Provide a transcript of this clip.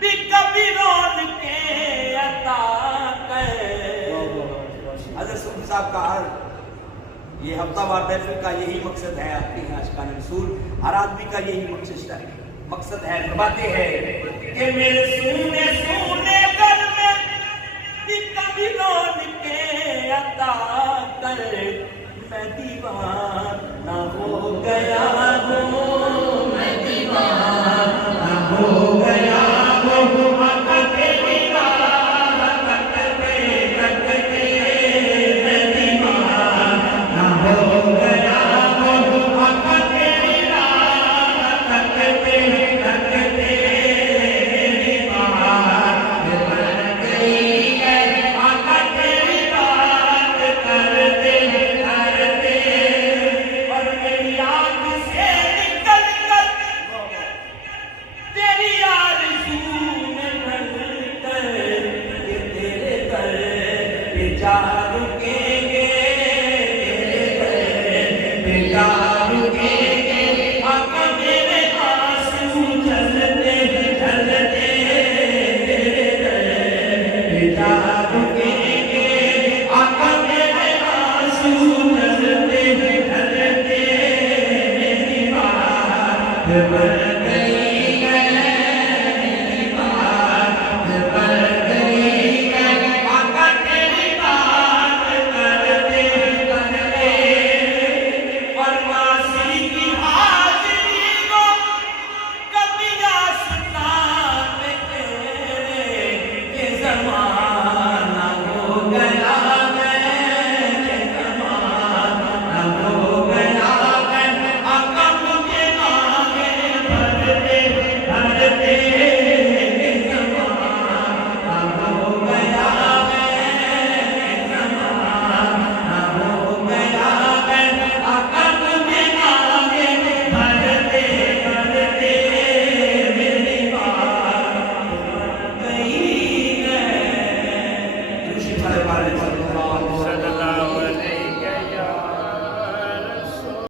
भी कभी रोन के अता कर। हज़रत सूफी साहब का हर ये हफ्तावार महफिल का यही मकसद है, आपके यहाँ आशिकाने रसूल हर आदमी का यही मकसद है। फरमाते हैं कि मेरे सूने सूने घर में भी कभी रोन के अता कर, मैं दीवाना हो गया हूँ